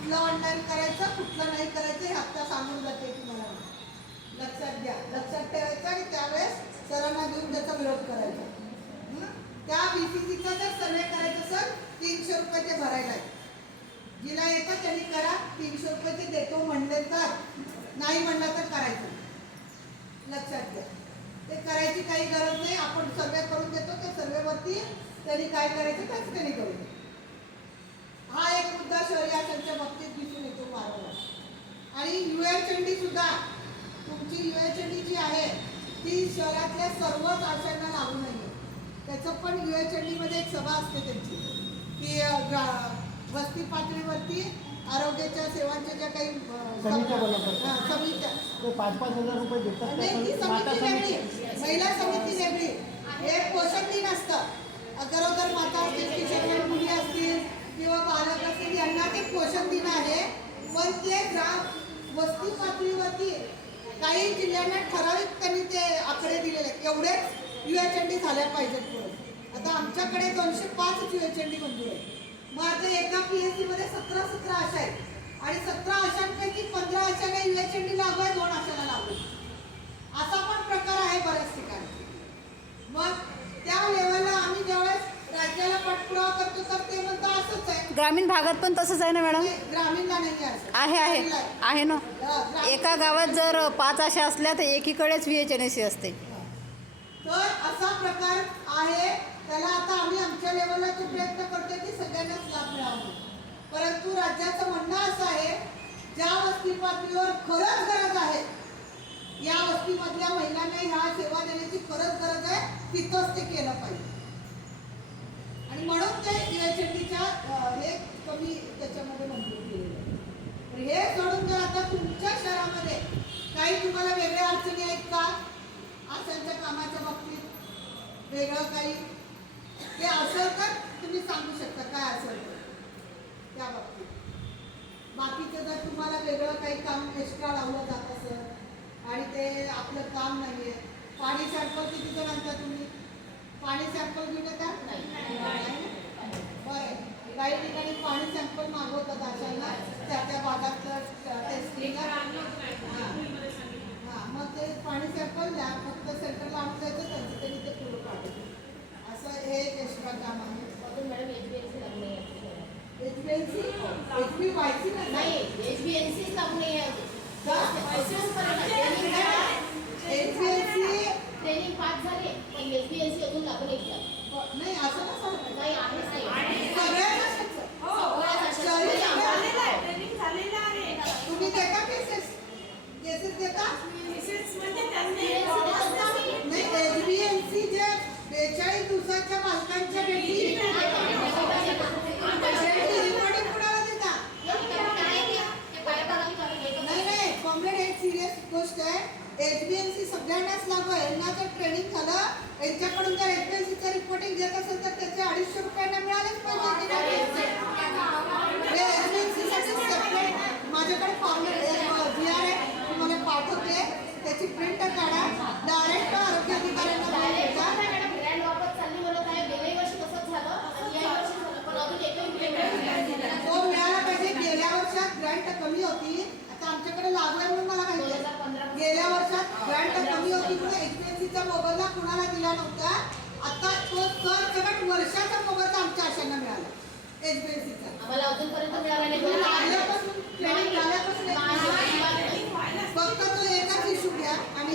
कुठलं ऑनलाईन करायचं कुठलं नाही करायचं हे आत्ता सांगून जाते तुम्हाला लक्षात घ्या. लक्षात ठेवायचं आणि त्यावेळेस सरांना घेऊन त्याचा विरोध करायचा. हं? त्या बीसीसीचा जर सर्वे करायचं सर तीनशे रुपयाचे भरायला जिला येतं त्यांनी करा. तीनशे रुपये ते देतो म्हणले तर नाही म्हणलं तर करायचं. लक्षात घ्या. ते करायची काही गरज नाही. आपण सर्वे करून देतो त्या सर्वेवरती त्यांनी काय करायचं त्याच त्यांनी करू दे. हा एक मुद्दा शहरी आशांच्या बाबतीत दिसून येतो वारंवार आणि युएल चंडी सुद्धा तुमची युएल चंडी जी आहे ती शहरातल्या सर्वच आशांना लागू नाहीये. त्याचं पण युएल चंडीमध्ये एक सभा असते त्यांची. की वस्ती पातळीवरती आरोग्याच्या सेवांच्या ज्या काही समित्या पाच पाच हजार रुपये देतात. नाही, समिती वेगळी महिला समिती वेगळी. हे पोषण दिन असतं. गरोदर माता असतील किशोरवयीन मुली असतील किंवा बालक असतील यांना ते पोषण दिन आहे पण ते ग्राम वस्ती पातळीवरती काही ठराविक त्यांनी ते आकडे दिलेले आहेत. एवढेच डी झाल्या पाहिजेत पुढे. आता आमच्याकडे दोनशे पाच डी मंजूर आहे मग आता एका पी एच मध्ये सतरा सतरा आशा आहेत. आणि सतरा आशांपैकी पंधरा आशाला डी लागू आहे दोन आशाला लागू आहे. असा पण प्रकार आहे बऱ्याच ठिकाणी. मग त्या लेवलला आम्ही ज्यावेळेस राज्याला पाठपुरावा करतो तर ते म्हणतो असंच आहे ग्रामीण भागात पण तसंच आहे ना मॅडम? आहे. आहे आहे. ना? एका गावात जर पाच अशा असल्या तर एकीकडेच V H N S C असते तर असा प्रकार आहे. त्याला आता आम्ही आमच्या लेवलला प्रयत्न करतोय की सगळ्यांनाच लाभ मिळावा. परंतु राज्याचं म्हणणं असं आहे ज्या वस्ती पातळीवर खरंच गरज आहे या वस्तीमधल्या महिलांना ह्या सेवा देण्याची खरंच गरज आहे तिथंच ते केलं पाहिजे आणि म्हणून ते युएचएनडीच्या हे कमी त्याच्यामध्ये मंजूर केलेलं आहे तर हे सोडून जर आता तुमच्या शहरामध्ये काही तुम्हाला वेगळ्या अडचणी आहेत का आशांच्या कामाच्या बाबतीत वेगळं काही? ते असेल तर तुम्ही सांगू शकता काय असेल तर त्या बाबतीत. बाकीचं जर तुम्हाला वेगळं काही काम एक्स्ट्रा लावलं जात असेल आणि ते आपलं काम नाही आहे पाणी सॅम्पल किती जर आणता तुम्ही? पाणी सॅम्पल घेणं का? नाही. बरं. काही ठिकाणी पाणी सॅम्पल मागवतात अशांना त्या त्या भागात टेस्टिंग हां मग ते पाणी सॅम्पल द्या फक्त सेंटरला आणून द्यायचं त्यांचं त्यांनी ते पुढे पाठवतो असं हे एक एक्स्ट्रा काम आहे मॅडम एचबीएनसी लागू नाही आहे. H B N C H B Y C नाही एचबीएनसी लागू नाही आहे H B N C training pass झाले पण एचबीएनसी अजून लागू नाही केलं. नाही असं नसतं नाही आहेच नाही सगळ्या शहरी भागात तुम्ही देता केसेस केसेस देता नाही एच बी एन सी जे बेचाळीस दिवसाच्या बालकांच्या भेटी रिपोर्टिंग कुणाला देता नाही नाही कॉम्रेड एक सिरियस गोष्ट आहे एच सगळ्यांनाच लागू आहे. यांना जर ट्रेनिंग झालं यांच्याकडून जर बी एन सीचं रिपोर्टिंग घेत असेल तर त्याचे अडीचशे रुपयांना मिळालेच पाहिजे. माझ्याकडे फॉर्म जी आर आहे. तुम्हाला पाठवते. त्याची प्रिंट काढा डायरेक्ट आरोग्य अधिकाऱ्यांना बोलून द्या. ग्रँड वापस चालली म्हणत आहे गेल्याही वर्षी तसंच झालं आणि याही वर्षी झालं पण अजून एकही ग्रँड नाही तो मिळाला पाहिजे गेल्या वर्षात ग्रँट कमी होती आता आमच्याकडे लागू आहे म्हणून मला माहिती आहे 2015 गेल्या वर्षात ग्रँट कमी होती. म्हणून एचपीएससीचा मोबदला कुणाला दिला नव्हता? आता तो सर सगळ्यात वर्षाचा मोबदला आमच्या आशांना मिळाला. एचपीएससीचा आम्हाला अजूनपर्यंत मिळाला नाही. फक्त तो एकाच इशू घ्या आणि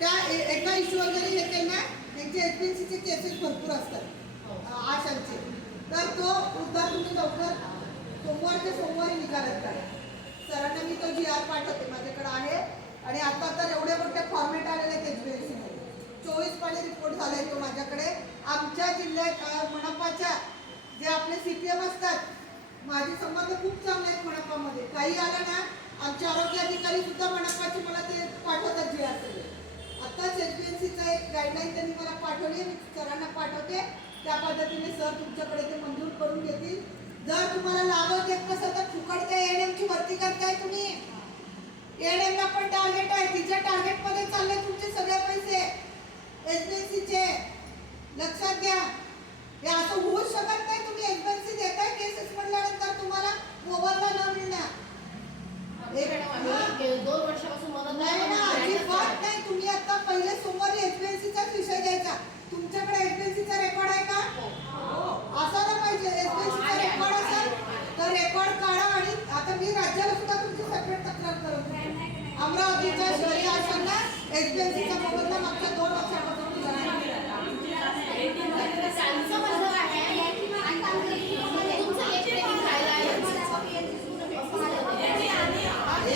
त्या एका इश्यूवर जरी हे केलं ना त्यांचे एचपीएससीचे केसेस भरपूर असतात. हो. आशांचे. तर तो मुद्दा तुम्ही लवकर सोमवारच्या सोमवारी निकालात काढा. सरांना मी तो जी आर पाठवते. आणि आता तर एवढे मोठे फॉर्मेट आलेले आहेत एचपीएससीमध्ये चोवीस पाणी रिपोर्ट झालाय तो माझ्याकडे. आमच्या जिल्ह्यात मनपाच्या जे आपले सी पी एम असतात माझे संबंध खूप चांगले आहेत मनपामध्ये. काही आलं ना आमचे आरोग्य अधिकारी सुद्धा मनपाचे मला ते पाठवतात जे असेल. आत्ताच एच बी एन सीचा एक गाईडलाईन त्यांनी मला पाठवली आहे. मी सरांना पाठवते. त्या पद्धतीने सर तुमच्याकडे ते मंजूर करून घेतील. जर तुम्हाला लाभ येत नसेल तर फुकट त्या एएनएमची भरती करताय तुम्ही. येण्याला पण टार्गेट आहे. तिच्या टार्गेटमध्ये चालले तुमचे सगळे पैसे. एजन्सीचे लक्षात घ्या. हे असं होऊ शकत नाही तुम्ही एजन्सी देताय केसेस म्हणल्यानंतर तुम्हाला मोबाईलला न मिळणार. दोन वर्षापासून नाही नाही तुम्ही आता पहिले सोमवारी एजन्सीचाच विषय घ्यायचा. तुमच्याकडे एजन्सीचा रेकॉर्ड आहे का? हो. असायला पाहिजे. एजन्सीचा रेकॉर्ड तर रेकॉर्ड काढा आणि अमरावतीच्या शहरी आशांना एचबीएससीचा मोबदला मागच्या दोन वर्षापासून दिला नाही. त्यांचं म्हणणं आहे तुमचं एक ट्रेनिंग राहिलं आहे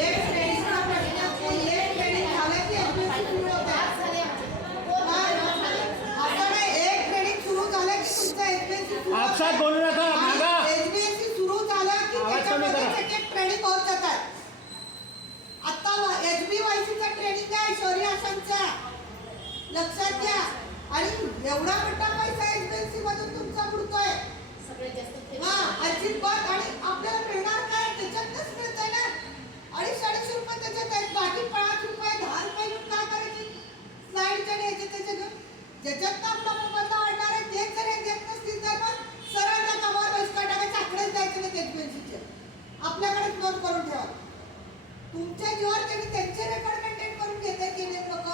एक ट्रेनिंगचा प्रश्न नाही, एक ट्रेनिंग झालं की एचबीएससी सुरू होते झाले आमचे. कोण असं नाही एक ट्रेनिंग सुरू झालं की तुमचं एचबीएससी सुरू आपसात बोलू नका मागा एचबीएससी सुरू झालं की आवाज कमी त्याच्यामध्ये करा. एक एक ट्रेनिंग होत जातात आता एचबीवायसीचा ट्रेनिंग आहे शहरी आशांचा लक्षात घ्या. आणि एवढा मोठा पैसा एचबीएससी मधून तुमचा बुडतोय. हा अजिबात. आणि आपल्याला मिळणार काय? त्याच्यातच मिळतंय ना. अडीचशे अडीचशे रुपये त्याच्यात आहेत. बाकी पाच रुपये दहा रुपये घेऊन काय करायचे? स्लाईडच्या न्यायचे त्याच्या घेऊन ज्याच्यात आपला मोबदला वाढणार आहे तेच जर हे देत नसतील तर मग सरळ कामावर बहिष्कार टाकायचे आकडेच द्यायचे नाही एजन्सीचे आपल्याकडेच नोंद करून ठेवा तुमच्या जीवावर त्यांनी त्यांचे रेकॉर्ड मेंटेन करून घेते गेले लोक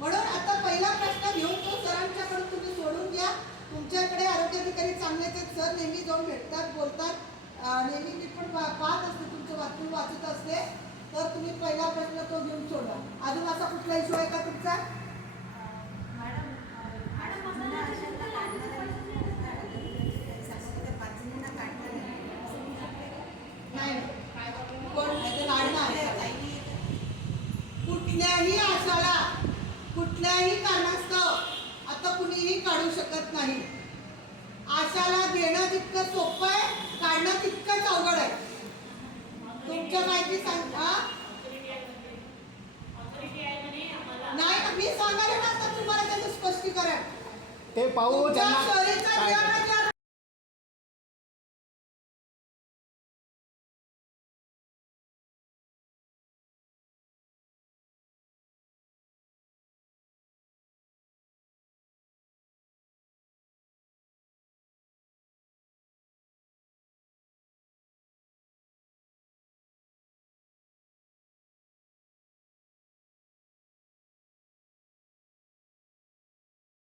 म्हणून आता पहिला प्रश्न घेऊन तो सरांच्याकडून तुम्ही सोडून घ्या तुमच्याकडे आरोग्य अधिकारी असतात नेहमी जाऊन भेटतात बोलतात. नेहमी मी पण पाहत असते तुमचं बातमी वाचत असते. तर तुम्ही पहिला प्रश्न तो घेऊन सोडवा. अजून असा कुठला इश्यू आहे का तुमचा नाही कोण आहे ते काढणार कुठल्याही आशाला कुठल्याही कारणास्तव आता कुणीही काढू शकत नाही आशाला देणं जितकं सोपं आहे काढणं तितकंच अवघड आहे. तुमच्या माहिती सांग? नाही मी सांगायला ना आता तुम्हाला त्याचं स्पष्टीकरण. ते पाहू त्यांना